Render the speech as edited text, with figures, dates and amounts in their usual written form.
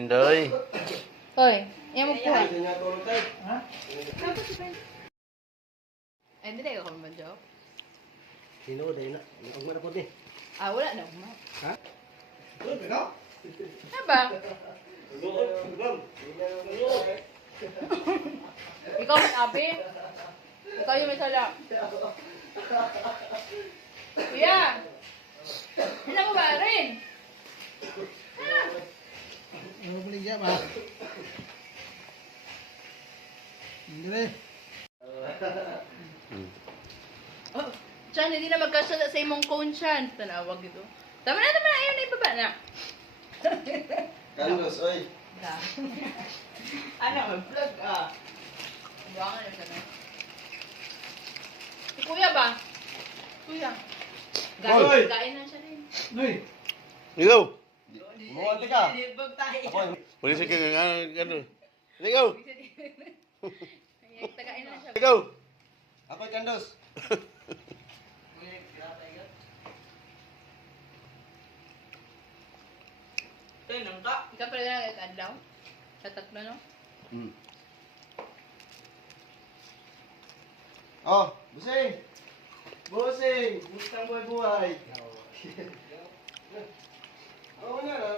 Inday. Hoy, iya mo po. Ha? Ay, hindi ko kami madyo. Sino dahil na? Ang marapot ni. Ah, wala na umay. Ha? Ano ba? Ikaw may abi? Ikaw yung may sala. Kuya! Ano mo ba rin? Ano ba niya ba? Hindi ba? Oh, Chan, hindi na magkasya sa imong cone, Chan. Tanawag ito. Tama na, ayaw na ibaba na. Carlos, oy. Ano, mag-vlog ah. Buwangan na siya na. Si Kuya ba? Kuya. Hoy! Kain na siya rin. Uy! Ikaw. Buwante ka. Libag tayo. Wala siya ano. Ikaw. Tagain na siya. Ikaw. Ako'y kandos. Ikaw pala na nag-adlaw? Sa tatlo, no? Oh, busing. Busing. Bustang buhay-buhay. Oo na.